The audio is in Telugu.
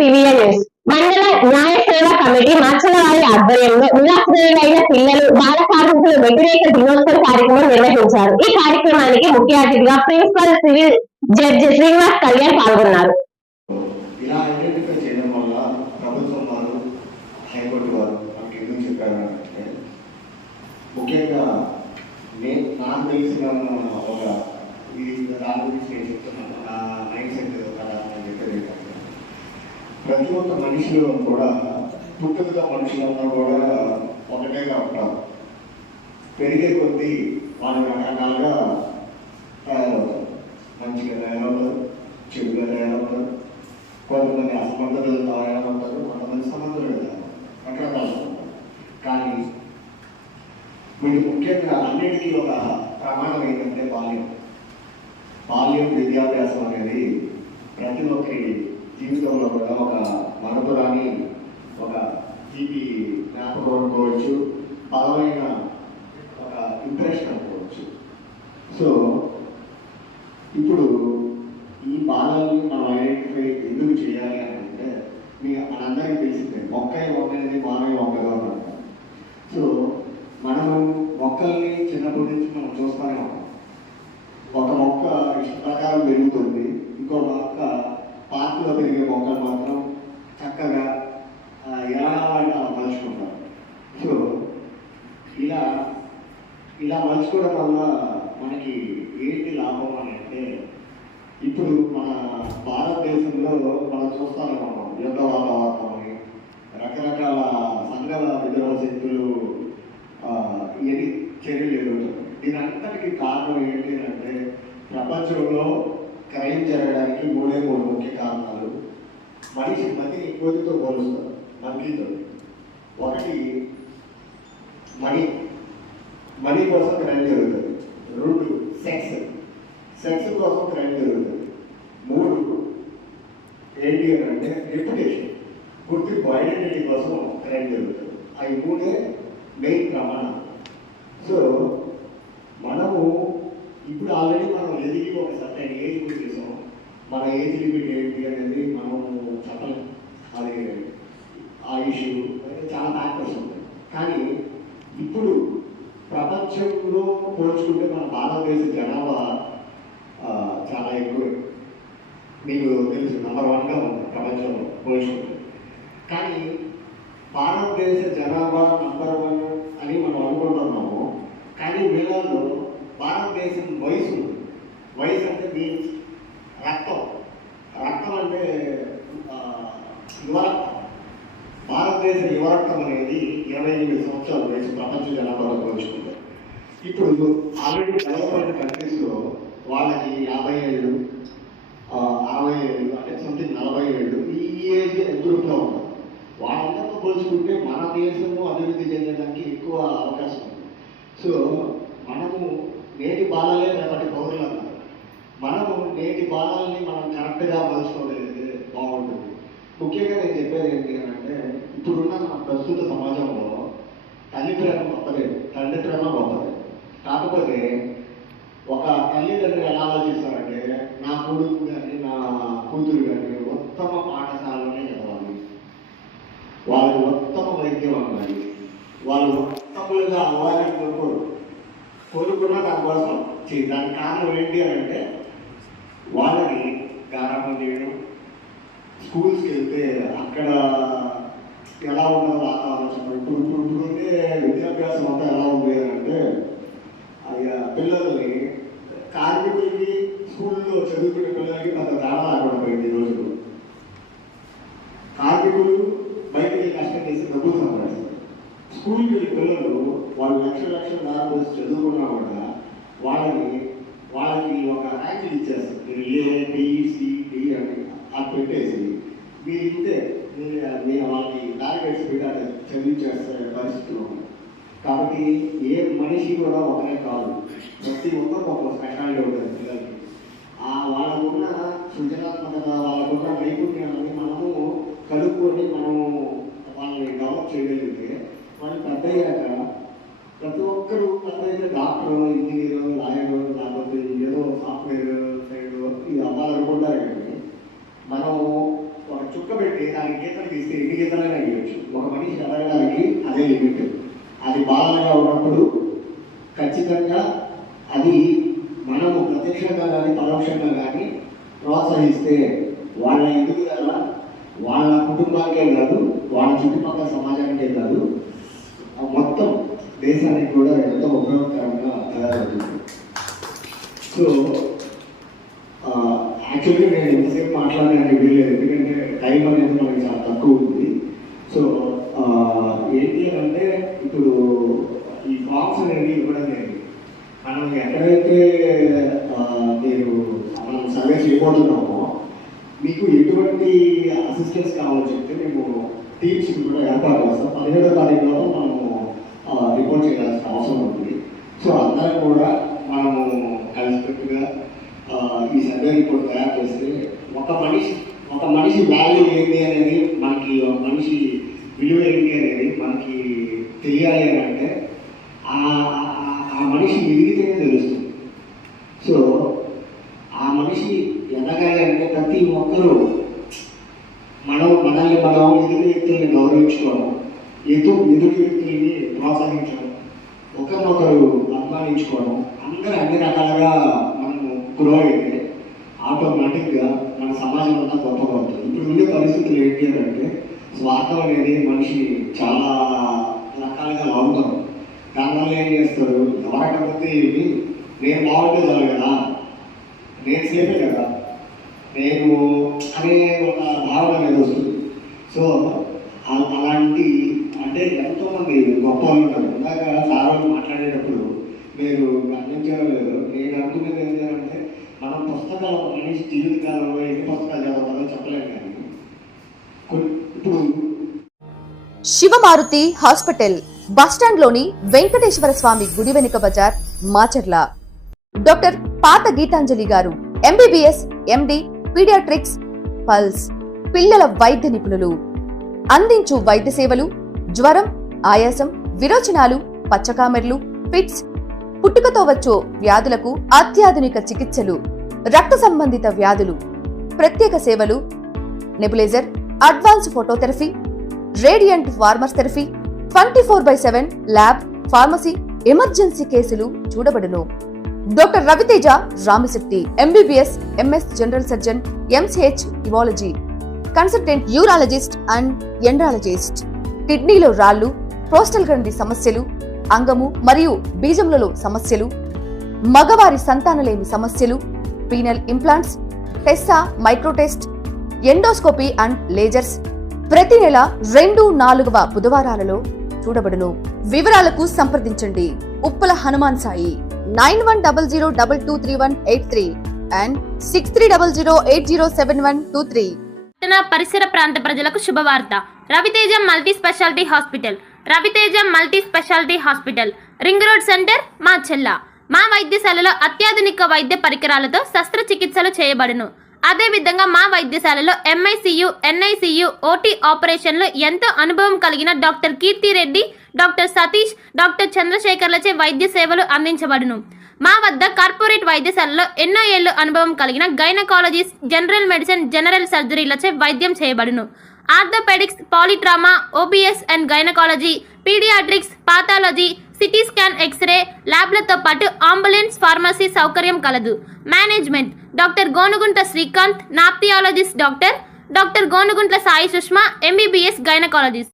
PVN news. మండల న్యాయ సేవా కమిటీ మార్చలవారి ఆధ్వర్యంలో నిరాశ్రయులైన పిల్లలు, బాల కార్మికుల వ్యతిరేక దినోత్సవ కార్యక్రమం నిర్వహించారు. ఈ కార్యక్రమానికి ముఖ్య అతిథిగా principal civil judge Srinivas Kalyan పాల్గొన్నారు. ముఖ్యంగా నాకు తెలిసిన ఒక ఇది దాని గురించి నేను చెప్తున్నాను. నా మైండ్ సెట్ కదా అని చెప్పేది ప్రతి ఒక్క మనిషిలో కూడా పుట్టుకగా మనుషులందరూ కూడా ఒకటేగా ఉంటారు. పెరిగే కొద్దీ వాళ్ళు రకరకాలుగా తయారవుతారు. మంచిగా తయారవుతారు, చెడుగా తయారవుతారు, కొంతమంది అసమర్థులు తయారవుతారు, కొంతమంది సమర్థులుగా రకరకాలుగా ఉంటారు. కానీ వీళ్ళు ముఖ్యంగా అన్నిటికీ ఒక ప్రమాణం ఏంటంటే బాల్యం విద్యాభ్యాసం అనేది ప్రతి ఒక్కరి జీవితంలో కూడా ఒక మరపురాని ఒక తీపి జ్ఞాపకం అనుకోవచ్చు, బలమైన ఒక ఇంప్రెషన్ అనుకోవచ్చు. సో ఇప్పుడు ఈ బాలల్ని మనం ఐడెంటిఫై ఎందుకు చేయాలి అని అంటే మనందరికీ తెలిసిందే మొక్కై వంగనేది మానవ వంగగా ఉంటాం. సో మనము మొక్కల్ని చిన్నప్పటి నుంచి మనం చూస్తూనే ఉంటాం. ఒక మొక్క ఇష్ట ప్రకారం పెరుగుతుంది, ఇంకో మొక్క పార్కులో పెరిగే మొక్కలు మాత్రం చక్కగా ఎలా కావాలంటే అలా మలుచుకుంటారు. సో ఇలా మలుచుకోవడం వల్ల మనకి ఏంటి లాభం అని అంటే, ఇప్పుడు మన భారతదేశంలో మనం చూస్తూనే ఉన్నాం యుద్ధ వాతావరణం అని, రకరకాల సంఘాల విద్రోహ శక్తులు ఇవన్నీ చర్యలు ఎదుగుతాయి. దీని అంతటికి కారణం ఏంటి అంటే ప్రపంచంలో క్రైమ్ జరగడానికి మూడే ముఖ్య కారణాలు. మనిషి మతిని కోతితో పోలుస్తారు, మంకీతో. ఒకటి మనీ కోసం క్రైమ్ జరుగుతుంది. 2 సెక్స్ కోసం క్రైమ్ జరుగుతుంది. 3 ఏంటి అని అంటే రెప్యుటేషన్, గుర్తింపు, ఐడెంటిటీ కోసం క్రైమ్ జరుగుతుంది. అవి 3 మెయిన్ ప్రమాణం. సో మనము ఇప్పుడు ఆల్రెడీ మనం ఎదిగి ఒక సర్టైన్ ఏజ్ వచ్చేసాం. మన ఏజ్ లిమిట్ ఏంటి అనేది మనము చెప్పలేం. అది ఆయుష్ చాలా ఫ్యాక్టర్స్ ఉంటాయి. కానీ ఇప్పుడు ప్రపంచంలో పోల్చుకుంటే మన భారతదేశ జనాభా చాలా ఎక్కువే. మీకు తెలుసు నంబర్ 1గా ఉంది ప్రపంచంలో పోల్చుకుంటే. కానీ భారతదేశ జనాభా నంబర్ 1 అని మనం అనుకుంటున్నాము. కానీ వీళ్ళలో భారతదేశం వయసు అంటే మీన్స్ రక్తం అంటే యువరక్తం. భారతదేశ యువరక్తం అనేది 28 సంవత్సరాల వయసు ప్రపంచ జనాభాలో పోల్చుకుంటారు. ఇప్పుడు ఆల్రెడీ డెవలప్డ్ కంట్రీస్లో వాళ్ళకి 50 ఏళ్ళు, 60 ఏళ్ళు, అంటే సంథింగ్ 40 ఏళ్ళు ఈ ఏజ్ గ్రూప్లో ఉంటారు. వాళ్ళందరితో పోల్చుకుంటే మన దేశము అభివృద్ధి చెందడానికి ఎక్కువ అవకాశం ఉంది. సో మనము నేటి బాలలే రేపటి పౌరులు అన్నారు. మనము నేటి బాలల్ని మనం కరెక్ట్గా మలుచుకోగలిగితే బాగుంటుంది. ముఖ్యంగా నేను చెప్పేది ఏంటి అంటే, ఇప్పుడున్న మన ప్రస్తుత సమాజంలో తల్లి ప్రేమ గొప్పలేదు, తండ్రి ప్రేమ గొప్పలేదు. కాకపోతే ఒక తల్లిదండ్రులు ఎలా ఆలోచిస్తారంటే, నా కొడుకు కానీ నా కూతురు కానీ ఉత్తమ పాఠశాలలోనే చదవాలి, వాళ్ళు ఉత్తమ వైద్యం అవ్వాలి, వాళ్ళు ఉత్తములుగా అవ్వాలని కోరుకున్న దానికోసం దానికి కారణం ఏంటి అని అంటే వాళ్ళని గారాబం చేయడం, స్కూల్స్కి వెళ్తే అక్కడ ఎలా ఉండదో వాతావరణం. ఇప్పుడుంటే విద్యాభ్యాసం అంతా ఎలా ఉంది అంటే పిల్లల్ని కార్మికులకి స్కూల్లో చదువుకునే పిల్లలకి పెద్ద తేడా లేకుండా పోయింది. ఈ రోజులు కార్మికులు బయటకి కష్టం చేసి డబ్బులు సంపాదిస్తారు. స్కూల్కి వెళ్ళే పిల్లలు వాళ్ళు లక్షల దారి చదువుకున్నా కూడా వాళ్ళకి ఒక ర్యాంకులు ఇచ్చేస్తారు. మీరు A, B, C, D అని అది పెట్టేసి మీరు ఇంతే వాళ్ళకి టార్గెట్స్ పెట్టాలి చదివించేస్తే పరిస్థితులు ఉన్నాయి. కాబట్టి ఏ మనిషి కూడా ఒకరే కాదు, ప్రతి ఒక్కరికి ఒక స్పెషాలిటీ ఉంటుంది పిల్లలకి. వాళ్ళకున్న సృజనాత్మకత, వాళ్ళకున్న నైపుణ్యాలని మనము కలుపుకొని మనము వాళ్ళని డెవలప్ చేయగలిగితే వాళ్ళు పెద్ద అయ్యాక ప్రతి ఒక్కరు పెద్ద డాక్టర్, ఇంజనీరు, లాయరు, లేకపోతే ఏదో సాఫ్ట్వేర్ సైడ్ ఇది అవ్వాలనుకుంటారు. కానీ మనం ఒక చుక్క పెట్టి గీతలైనా గీయచ్చు. ఒక మనిషి ఎదగడానికి అదే లిమిట్. అది బాలనగా ఉన్నప్పుడు ఖచ్చితంగా అది మనము ప్రత్యక్షంగా కానీ పరోక్షంగా కానీ ప్రోత్సహిస్తే వాళ్ళ ఎదుగుదల వాళ్ళ కుటుంబానికే కాదు, వాళ్ళ చుట్టుపక్కల సమాజానికే కాదు, మొత్తం దేశానికి కూడా ఎంతో ఉపయోగకరంగా తయారవుతుంది. సో యాక్చువల్గా నేను ఎంతసేపు మాట్లాడడానికి వీల్లేదు, ఎందుకంటే టైం అనేది మనకి చాలా తక్కువ ఉంది. సో ఏంటి అంటే ఇప్పుడు ఈ ఫామ్స్ అనేవి ఇవ్వడం లేదు. మనం ఎక్కడైతే మనం సర్వే చేయబోతున్నామో మీకు ఎటువంటి అసిస్టెన్స్ కావాలో చెప్తే మేము టీమ్స్ కూడా ఏర్పాటు చేస్తాం. 17వ తారీఖులో మనము రిపోర్ట్ చేయాల్సిన అవసరం ఉంది. సో అందరం కూడా మనము కలిసికట్టుగా ఈ సర్వే రిపోర్ట్ తయారు చేస్తే ఒక మనిషి వాల్యూ ఏంటి అనేది మనకి, ఒక మనిషి విలువ ఏంటి అనేది మనకి తెలియాలి అని అంటే ఆ మనిషి ఎదిగితేనే తెలుస్తుంది. సో ఆ మనిషి ఎదగాలి అంటే ప్రతి ఒక్కరూ మనల్ని మనం ఎదురు వ్యక్తుల్ని గౌరవించుకోవడం, ఎదురు వ్యక్తుల్ని ప్రోత్సహించడం, ఒకరినొకరు అభిమానించుకోవడం, అందరూ అన్ని రకాలుగా మనము గ్రో అయితే ఆటోమేటిక్గా మన సమాజం అంతా గొప్పగా ఉంటుంది. ఇప్పుడు ఉండే పరిస్థితులు ఏంటి అంటే స్వార్థం అనేది మనిషి చాలా రకాలుగా లాగుతాం. దానివల్ల ఏం చేస్తారు, ఎవరకపోతే ఏమి నేను బాగుంటే చాలు కదా, నేను సేఫే కదా, నేను అనే ఒక భావన అనేది వస్తుంది. సో అలాంటి అంటే ఎంతోమంది గొప్ప వాళ్ళు ఉంటారు. ఇందాక సార్ మాట్లాడేటప్పుడు మీరు గమనించారో లేదో, నేను అనుకునేది ఏంటంటే మనం పుస్తకాలు మనిషి జీవితకాలంలో ఎన్ని పుస్తకాలు చదవాలో చెప్పలేము. కానీ ఇప్పుడు శివమారుతి హాస్పిటల్ బస్టాండ్లోని వెంకటేశ్వర స్వామి గుడి వెనుక బజార్, మాచర్ల. డాక్టర్ పాత గీతాంజలి గారు MBBS, MD, పీడియాట్రిక్స్, పల్స్, పిల్లల వైద్య నిపుణులు. అందించు వైద్య సేవలు జ్వరం, ఆయాసం, విరోచనాలు, పచ్చకామెర్లు, ఫిట్స్, పుట్టుకతో వచ్చే వ్యాధులకు అత్యాధునిక చికిత్సలు, రక్త సంబంధిత వ్యాధులు, ప్రత్యేక సేవలు, nebulizer, advance phototherapy, radiant warmers therapy, 24/7 lab, pharmacy, emergency కేసులు చూడబడును. Doctor Raviteja Ramisetti MBBS, MS general surgeon, MCH ఇవాలజీ, కన్సల్టెంట్ యూరాలజిస్ట్ అండ్ ఎండ్రాలజిస్ట్. కిడ్నీలో రాళ్లు, ప్రోస్టల్ గ్రంథి సమస్యలు, అంగము మరియు బీజములలో సమస్యలు, మగవారి సంతానలేమి సమస్యలు, penal implants, Tessa, మైక్రోటెస్ట్, endoscopy and lasers ప్రతి నెల 2, 4వ బుధవారాలలో చూడబడును. వివరాలకు సంప్రదించండి ఉప్పల హనుమాన్ సాయి 9100223183 అండ్ 6300807123. పరిసర ప్రాంత ప్రజలకు శుభవార్త. Raviteja multi speciality hospital. Raviteja multi speciality hospital, ring road centre, Macherla. మా వైద్యశాలలో అత్యాధునిక వైద్య పరికరాలతో శస్త్రచికిత్సలు చేయబడును. అదేవిధంగా మా వైద్యశాలలో MICU, NICU, OT ఆపరేషన్లు ఎంతో అనుభవం కలిగిన doctor Keerthi Reddy, doctor Satish, doctor చంద్రశేఖర్లచే వైద్య సేవలు అందించబడును. మా వద్ద కార్పొరేట్ వైద్యశాలలో ఎన్నో ఏళ్లు అనుభవం కలిగిన గైనకాలజిస్ట్, జనరల్ మెడిసిన్, జనరల్ సర్జరీలచే వైద్యం చేయబడును. Orthopaedics, polytrauma, OBS and gynaecology, paediatrics, pathology, CT scan, x-ray ల్యాబ్లతో పాటు అంబులెన్స్, ఫార్మసీ సౌకర్యం కలదు. Management doctor Gonuguntla Srikanth, nephrologist doctor Gonuguntla Sai Sushma, MBBS gynaecologist.